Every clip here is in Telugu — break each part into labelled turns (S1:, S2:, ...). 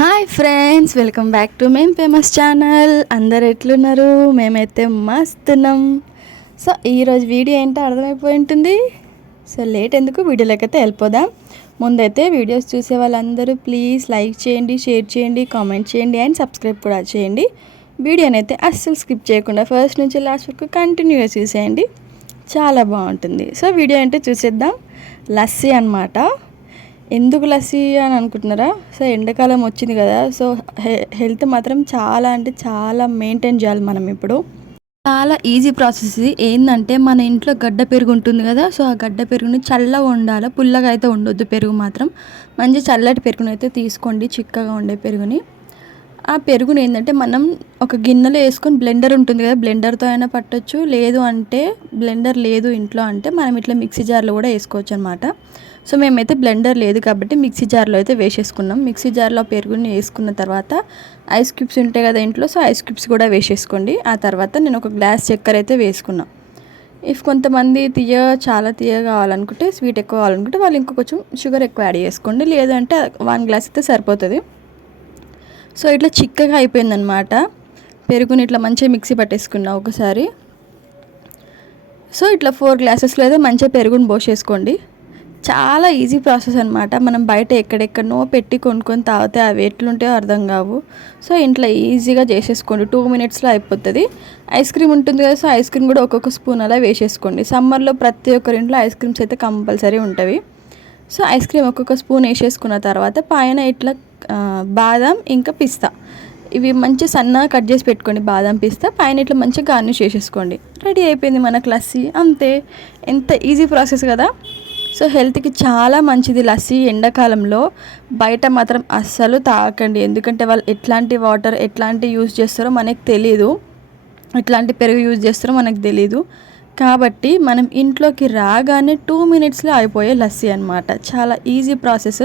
S1: Hi friends welcome back to మేం ఫేమస్ ఛానల్. అందరు ఎట్లున్నారు? మేమైతే మస్తున్నాం. సో ఈరోజు వీడియో ఏంటో అర్థమైపోయి ఉంటుంది. సో లేట్ ఎందుకు? వీడియోలోకి అయితే వెళ్ళిపోదాం. ముందైతే వీడియోస్ చూసే వాళ్ళందరూ ప్లీజ్ లైక్ చేయండి షేర్ చేయండి కామెంట్ చేయండి అండ్ సబ్స్క్రైబ్ కూడా చేయండి. వీడియోని అయితే అస్సలు స్కిప్ చేయకుండా ఫస్ట్ నుంచి లాస్ట్ వరకు కంటిన్యూగా చూసేయండి. చాలా బాగుంటుంది. సో వీడియో అంటే చూసేద్దాం. లస్సీ అనమాట ఎందుకు లస్సీ అని అనుకుంటున్నారా? సో ఎండాకాలం వచ్చింది కదా. సో హె- హెల్త్ మాత్రం చాలా అంటే చాలా మెయింటైన్ చేయాలి మనం ఇప్పుడు. చాలా ఈజీ ప్రాసెస్ ఇది. ఏంటంటే మన ఇంట్లో గడ్డ పెరుగు ఉంటుంది కదా. సో ఆ గడ్డ పెరుగుని చల్లగా ఉండాలి పుల్లగా అయితే ఉండొద్దు పెరుగు మాత్రం. మంచి చల్లటి పెరుగుని అయితే తీసుకోండి. చిక్కగా ఉండే పెరుగుని. ఆ పెరుగుని ఏంటంటే మనం ఒక గిన్నెలో వేసుకొని బ్లెండర్ ఉంటుంది కదా. బ్లెండర్తో అయినా పట్టొచ్చు. లేదు అంటే బ్లెండర్ లేదు ఇంట్లో అంటే మనం ఇట్లా మిక్సీ జార్లో కూడా వేసుకోవచ్చు అనమాట సో మేమైతే బ్లెండర్ లేదు కాబట్టి మిక్సీ జార్లో అయితే వేసేసుకున్నాం. మిక్సీ జార్లో పెరుగుని వేసుకున్న తర్వాత ఐస్ క్యూబ్స్ ఉంటాయి కదా ఇంట్లో సో ఐస్ క్యూబ్స్ కూడా వేసేసుకోండి. ఆ తర్వాత నేను ఒక గ్లాస్ చక్కెర అయితే వేసుకున్నాం. ఇఫ్ కొంతమంది తీయ చాలా తీయ కావాలనుకుంటే స్వీట్ ఎక్కువ కావాలనుకుంటే వాళ్ళు ఇంకో కొంచెం షుగర్ ఎక్కువ యాడ్ చేసుకోండి. లేదంటే వన్ గ్లాస్ అయితే సరిపోతుంది. సో ఇట్లా చిక్కగా అయిపోయిందనమాట పెరుగుని ఇట్లా మంచిగా మిక్సీ పట్టేసుకున్నా ఒకసారి. సో ఇట్లా ఫోర్ గ్లాసెస్లో అయితే మంచిగా పెరుగుని పోసేసుకోండి. చాలా ఈజీ ప్రాసెస్ అనమాట మనం బయట ఎక్కడెక్కడనో పెట్టి కొనుక్కొని తాగితే అవి ఎట్లుంటాయో అర్థం కావు. సో ఇంట్లో ఈజీగా చేసేసుకోండి. టూ మినిట్స్లో అయిపోతుంది. ఐస్ క్రీమ్ ఉంటుంది కదా సో ఐస్ క్రీమ్ కూడా ఒక్కొక్క స్పూన్ అలా వేసేసుకోండి. సమ్మర్లో ప్రతి ఒక్కరి ఇంట్లో ఐస్ క్రీమ్స్ అయితే కంపల్సరీ ఉంటాయి సో ఐస్ క్రీమ్ ఒక్కొక్క స్పూన్ వేసేసుకున్న తర్వాత పైన ఇట్లా బాదం ఇంకా పిస్తా. ఇవి మంచి సన్నగా కట్ చేసి పెట్టుకోండి బాదం పిస్తా. పైన ఇట్లా మంచిగా గార్నిష్ చేసేసుకోండి. రెడీ అయిపోయింది మనకు లస్సీ. అంతే. ఎంత ఈజీ ప్రాసెస్ కదా. సో హెల్త్కి చాలా మంచిది లస్సీ ఎండాకాలంలో. బయట మాత్రం అస్సలు తాగకండి. ఎందుకంటే వాళ్ళు ఎట్లాంటి వాటర్ ఎట్లాంటి యూజ్ చేస్తారో మనకు తెలియదు ఎట్లాంటి పెరుగు యూజ్ చేస్తారో మనకు తెలియదు కాబట్టి మనం ఇంట్లోకి రాగానే టూ మినిట్స్లో అయిపోయే లస్సీ అనమాట చాలా ఈజీ ప్రాసెస్.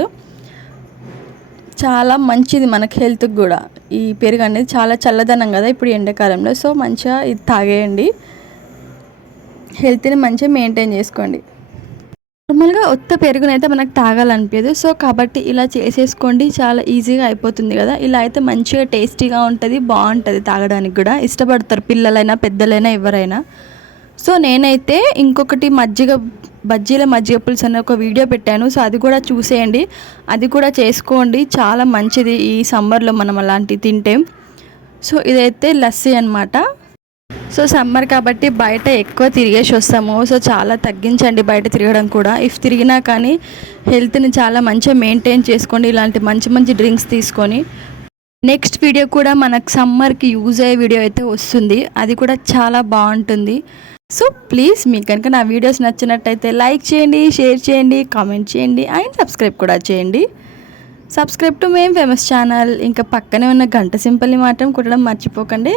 S1: చాలా మంచిది మనకి హెల్త్కి కూడా. ఈ పెరుగు అనేది చాలా చల్లదనం కదా ఇప్పుడు ఎండాకాలంలో. సో మంచిగా ఇది తాగేయండి. హెల్త్ని మంచిగా మెయింటైన్ చేసుకోండి. నార్మల్గా ఒత్త పెరుగునైతే మనకు తాగాలనిపించదు సో కాబట్టి ఇలా చేసేసుకోండి. చాలా ఈజీగా అయిపోతుంది కదా. ఇలా అయితే మంచిగా టేస్టీగా ఉంటుంది బాగుంటుంది తాగడానికి కూడా. ఇష్టపడతారు పిల్లలైనా పెద్దలైనా ఎవరైనా. సో నేనైతే ఇంకొకటి మజ్జిగ బజ్జీల మజ్జిగ పులుసు అనే ఒక వీడియో పెట్టాను. సో అది కూడా చూసేయండి. అది కూడా చేసుకోండి. చాలా మంచిది ఈ సమ్మర్లో మనం అలాంటివి తింటే. సో ఇదైతే లస్సీ అనమాట సో సమ్మర్ కాబట్టి బయట ఎక్కువ తిరిగేసి వస్తాము. సో చాలా తగ్గించండి బయట తిరగడం కూడా. ఇఫ్ తిరిగినా కానీ హెల్త్ని చాలా మంచిగా మెయింటైన్ చేసుకోండి. ఇలాంటి మంచి మంచి డ్రింక్స్ తీసుకొని నెక్స్ట్ వీడియో కూడా మనకు సమ్మర్కి యూజ్ అయ్యే వీడియో అయితే వస్తుంది. అది కూడా చాలా బాగుంటుంది. సో ప్లీజ్ మీకు కనుక నా వీడియోస్ నచ్చినట్టయితే లైక్ చేయండి షేర్ చేయండి కామెంట్ చేయండి అండ్ సబ్స్క్రైబ్ కూడా చేయండి. సబ్స్క్రైబ్ టు మేం ఫేమస్ ఛానల్. ఇంకా పక్కనే ఉన్న గంట సింపల్ని మాత్రం కుట్టడం మర్చిపోకండి.